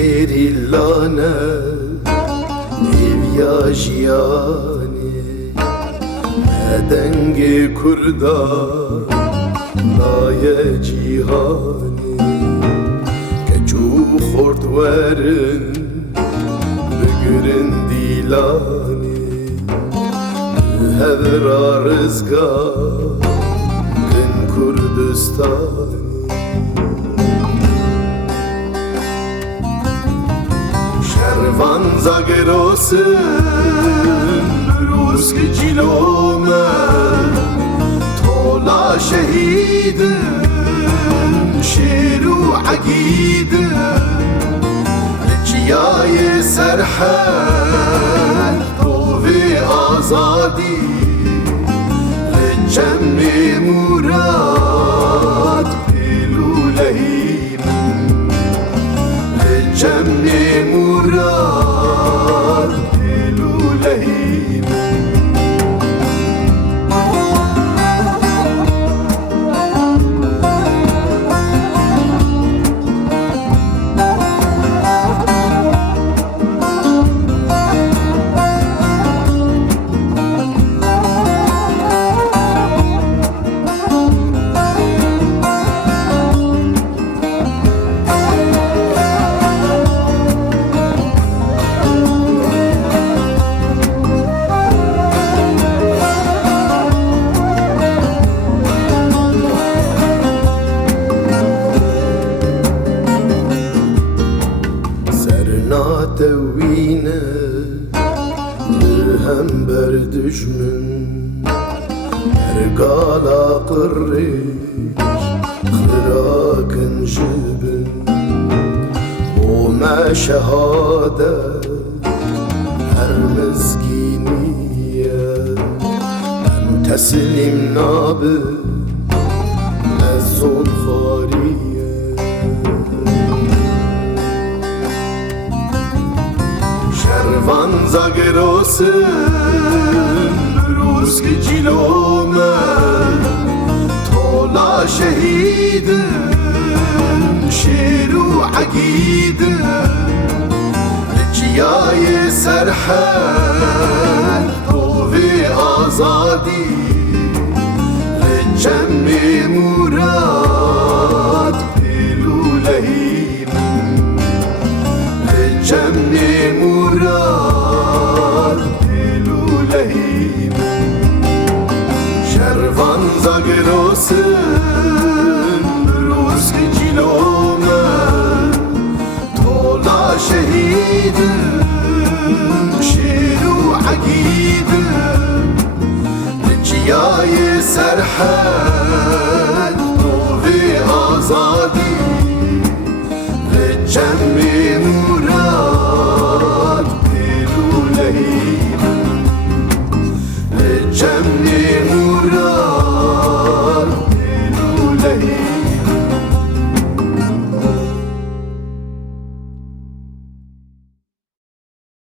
gerillane evya jiyane denge kurda naye cihane keçu xordwerin bigrin dilane hevra rizgar din Kurdistan شروان زاگراسن روز که جلومه تولا شهیدن شیر و عقیدن لجیای سرحد طوی آزادی لجم مراد پیلو لهیم لجم مراد پیلو لهیم دوینه هم بر دشمن رقالا قریش خراکن جبن وما شهاده هر مزگینیه هم تسلیم نابه نزون خاریه شروان زاگراسن روز که جلومه تولا شهیدن شیر و عقیدن لجیای سرحد طوی آزادی لجم مراد پیلو لهیم لجم مراد پیلو لهیم شروان زاگراسن روز که جلومه تولا شهیدن شیر و عقیدن لجیای سرحد طوی آزادی لجم مراد پیلو لهیم لجم مراد پیلو لهیم